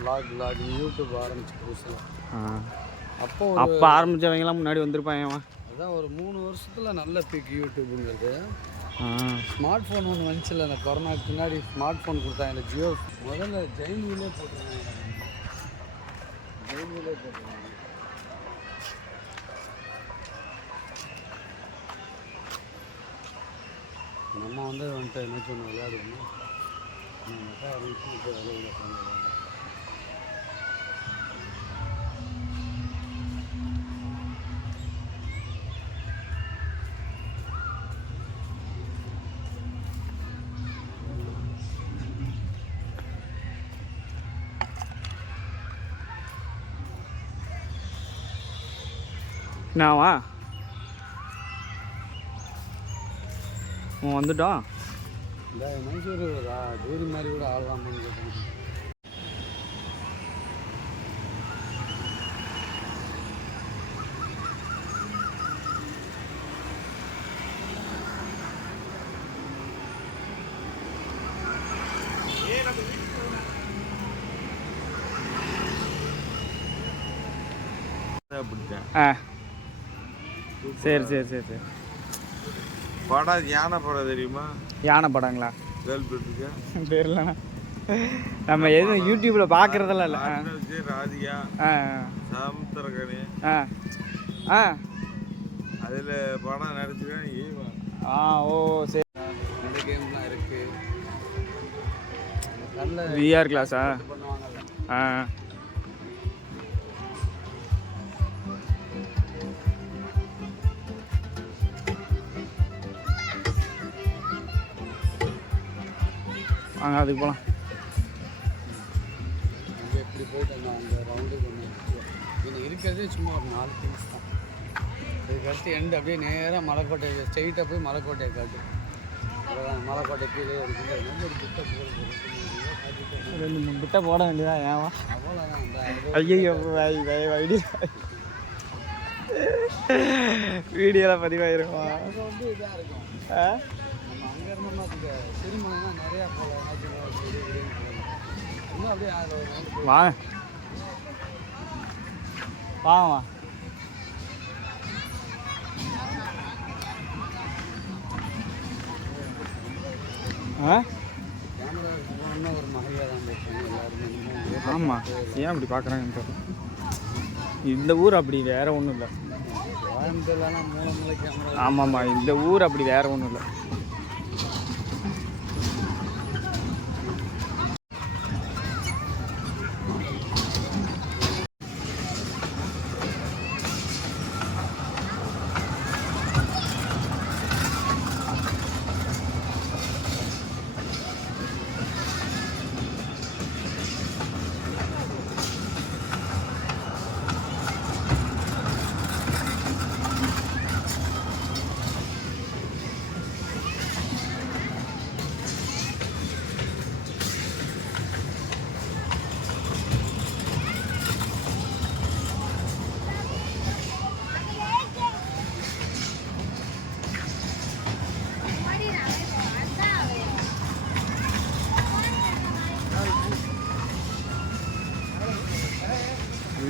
Vlog YouTube ஆரம்பிச்சு புதுசில். அப்போ ஆரம்பித்தவங்களாம் முன்னாடி வந்திருப்பாங்க. அதான் ஒரு 3 வருஷத்தில் நல்ல பீக் யூடியூப்புங்கிறது. ஸ்மார்ட் ஃபோன் ஒன்று வந்துச்சுல்ல, அந்த கொரோனாவுக்கு பின்னாடி ஸ்மார்ட் ஃபோன் கொடுத்தாங்க. இந்த ஜியோ முதல்ல ஜெயின்விலே போட்டிருந்தாங்க. நம்ம வந்துட்டு என்ன சொன்ன விளையாடுவோம். என்னவா வந்துட்டோம். இந்த மைசூர் டூரி மாதிரி கூட ஆடலாமான்னு கேட்டேன். சரி சரி சரி சரி. படம் யானை படம் தெரியுமா? யானை படங்களா? தெரியல. நம்ம எதுவும் யூடியூப்ல பார்க்கறதெல்லாம் இல்லை. ராதிகா, சமுத்திரகனி, அதில் படம் நடிச்சுருக்கேன். ஓ சரி. இந்த கேம்லாம் இருக்கு. விஆர் கிளாஸா? வாங்க அதுக்கு போகலாம். அங்கே எப்படி போயிட்டு வந்தோம். அந்த ரவுண்டுக்கு ஒன்று இங்கே இருக்கிறதே சும்மா ஒரு 4 திங்ஸ் தான். இதுக்கடுத்து எண்டு அப்படியே நேராக மலைக்கோட்டை ஸ்ட்ரெயிட்டாக போய் மலைக்கோட்டையை காட்டு. அவ்வளோதான், மலைக்கோட்டை கீழே இருக்குது. ஒரு கிட்ட போகிறது 2-3 கிட்ட போட வேண்டியதான். ஏவா அவ்வளோதான். ஐயோ வீடியோலாம் பதிவாயிருமா? அது வந்து இதாக இருக்கும். நம்ம அங்கே இருந்தோம்னா திருமணம்னா நிறையா போகலாம். இன்னும் அப்படியே வாங்க வாங்க. கேமராவுக்கு போனோம்னா ஒரு மகிழ்ச்சியாக தான் பேசுவாங்க எல்லாருமே. ஆமாம், ஏன் அப்படி பார்க்குறாங்க? இந்த ஊர் அப்படி வேற ஒன்றும் இல்லை. கோயம்புத்தூர்லாம் மூளை கேமரா. ஆமாம்மா, இந்த ஊர் அப்படி வேற ஒன்றும் இல்லை.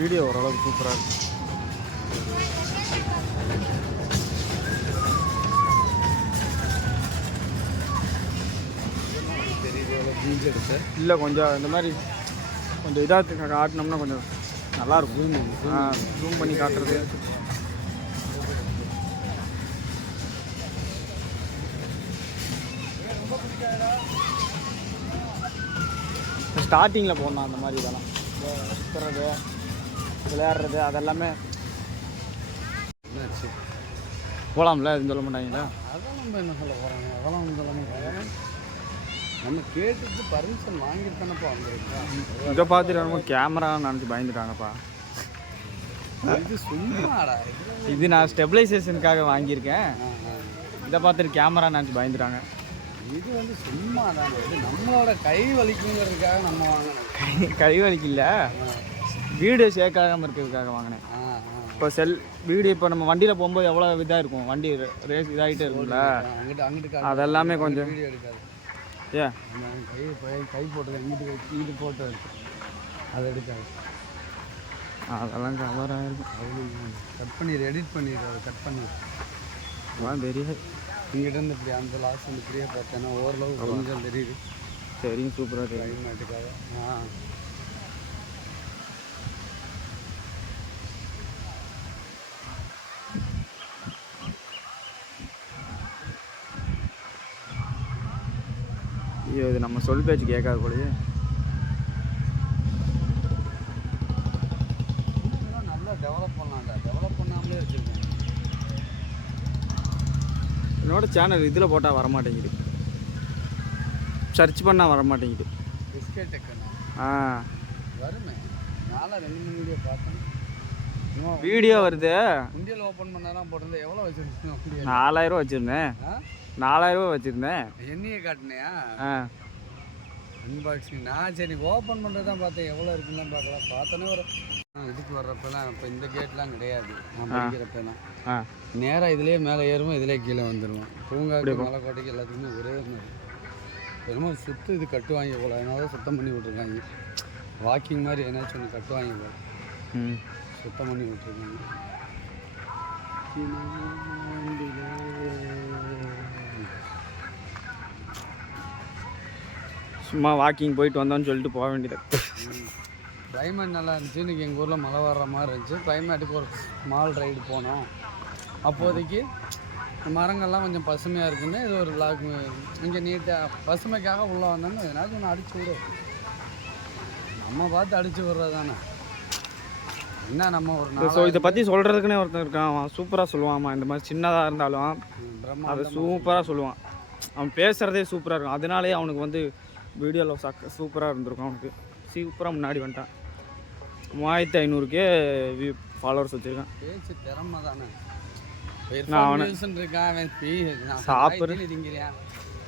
வீடியோ ஓரளவுக்கு சூப்பராக இருக்குது. இல்லை கொஞ்சம் இந்த மாதிரி கொஞ்சம் இதாக காட்டினோம்னா கொஞ்சம் நல்லாயிருக்கும். ஜூம் பண்ணி காட்டுறது. ஸ்டார்டிங்கில் போடணும் அந்த மாதிரி இதெல்லாம் சுற்றுறது விளையாடுறது அதெல்லாமே போகலாம்ல. எதுவும் சொல்ல மாட்டாங்களா? அதெல்லாம் நம்ம என்ன சொல்ல போகிறாங்க? அதெல்லாம் ஒன்றும் சொல்ல மாட்டாங்க. நம்ம கேட்டுட்டு பர்மிஷன் வாங்கிட்டு தானேப்பா வந்துருக்கோம். இதை பார்த்துட்டு நம்ம கேமரா நினச்சி பயந்துட்டாங்கப்பா. இது சும்மாடா, இது நான் ஸ்டெபிலைசேஷனுக்காக வாங்கியிருக்கேன். இதை பார்த்துட்டு கேமரா நினச்சி பயந்துட்டாங்க. இது வந்து சும்மா தான். இது நம்மளோட கை வலிக்குங்கிறதுக்காக நம்ம வாங்கினேன். கை வலிக்கல, வீடியோ ஷேக்காகாமல் இருக்கிறதுக்காக வாங்கினேன். இப்போ வீடியோ இப்போ நம்ம வண்டியில் போகும்போது எவ்வளோ இதாக இருக்கும், வண்டி ரேஸ் இதாகிட்டே இருக்கும்ல, அங்கிட்டு அதெல்லாமே கொஞ்சம் வீடியோ எடுக்காது. ஏன் அந்த கை போட்டது இங்கிட்டு போட்டோ இருக்கு அதை எடுக்காது. அதெல்லாம் கவராக இருக்கும். அது கட் பண்ணிடு, எடிட் பண்ணிடு, அதை கட் பண்ணி அதெல்லாம் தெரியாது. இங்கிட்டேருந்து இப்படி அந்த லாஸ்ட் வந்து இப்படியே பார்த்தேன்னா ஓரளவு கொஞ்சம் தெரியுது. சரிங்க, சூப்பராக தெரியும். கிளைமேட்டுக்காக ஐயோ, இது நம்ம சொல் பேச்சு கேட்காது போலயே. நல்லா டெவலப் பண்ணலாம்டா, டெவலப் பண்ணாமலே வச்சுருக்கேன். என்னோட சேனல் இதில் போட்டால் வரமாட்டேங்குது, சர்ச் பண்ணால் வரமாட்டேங்குது. பிஸ்கெட் டெக்கனா வருமே. நானும் 2-3 வீடியோ பார்த்தேன். வீடியோ வருது. இந்தியாவில் ஓப்பன் பண்ணலாம் போட்டிருந்தேன். எவ்வளோ வச்சுருக்கேன்? 4000 ரூபா வச்சுருந்தேன். 4000 ரூபா வச்சுருந்தேன். என்னையே காட்டினியா அன்பாக்சிங்? நான் சரி ஓப்பன் பண்ணுறது தான் பார்த்தேன். எவ்வளோ இருக்குன்னு பார்க்கலாம். பார்த்தோன்னே ஒரு இதுக்கு வர்றப்பெல்லாம் இப்போ இந்த கேட்லாம் கிடையாது. நான் படிக்கிறப்பெல்லாம் நேராக இதுலேயே மேலே ஏறுவோம், இதிலே கீழே வந்துடுவோம். பூங்காக்கு மலைக்கோட்டைக்கு எல்லாத்துக்குமே ஒரே மாதிரி. என்னமோ சுற்று இது கட்டுவாங்க போல, அதனால தான் சுத்தம் பண்ணி விட்ருக்காங்க. வாக்கிங் மாதிரி ஏன்னாச்சும் ஒன்று கட்டுவாங்க போல, சுத்தம் பண்ணி விட்ருக்காங்க. சும்மா வாக்கிங் போயிட்டு வந்தோன்னு சொல்லிட்டு போக வேண்டியது. கிளைமேட் நல்லா இருந்துச்சு. இன்றைக்கி எங்கள் ஊரில் மழை வர்ற மாதிரி இருந்துச்சு. கிளைமேட்டுக்கு ஒரு ஸ்மால் ரைடு போனோம். அப்போதைக்கு மரங்கள்லாம் கொஞ்சம் பசுமையாக இருக்குன்னு இது ஒரு விளாக். இங்கே நீட்டாக பசுமைக்காக உள்ளே வந்தோன்னு எதனாச்சும் ஒன்று அடிச்சு விடு. நம்ம பார்த்து அடிச்சு விடுறது தானே என்ன. நம்ம ஒரு ஸோ இதை பற்றி சொல்கிறதுக்குன்னே ஒருத்தன் இருக்கான். அவன் சூப்பராக சொல்லுவான்மா. இந்த மாதிரி சின்னதாக இருந்தாலும் அதை சூப்பராக சொல்லுவான். அவன் பேசுகிறதே சூப்பராக இருக்கும். அதனாலே அவனுக்கு வந்து வீடியோவில் சூப்பராக இருந்திருக்கும். அவனுக்கு சூப்பராக முன்னாடி வந்துட்டான். 3500 ஃபாலோவர்ஸ் வச்சுருக்கான். பேச்சு திறமை தானே. இருக்கான் அவன் சாப்பிட்றேன்.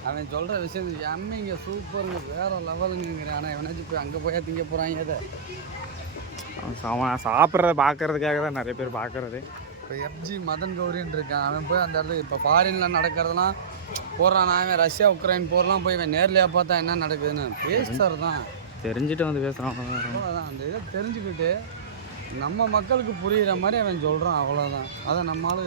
அவன் சொல்கிற விஷயம் அம்மைங்க சூப்பருங்க, வேறு லெவலுங்கிறான். ஆனால் எவனாச்சும் போய் அங்கே போய் திங்க போகிறாங்க. அதை அவன் சாப்பிட்றத பார்க்கறதுக்காக தான் நிறைய பேர் பார்க்குறது. இப்போ எஃப்ஜி மதன் கௌரின்னு இருக்கான். அவன் போய் அந்த இடத்துக்கு இப்போ ஃபாரினில் நடக்கிறதுலாம் போடுறான். அவன் ரஷ்யா உக்ரைன் போர்லாம் போய் இவன் நேர்லையாக பார்த்தா என்ன நடக்குதுன்னு பேசுறது தான். தெரிஞ்சுட்டு வந்து பேசுகிறான். அவ்வளோதான். அந்த இதை தெரிஞ்சுக்கிட்டு நம்ம மக்களுக்கு புரிகிற மாதிரி அவன் சொல்கிறான். அவ்வளோதான். அதை நம்மளால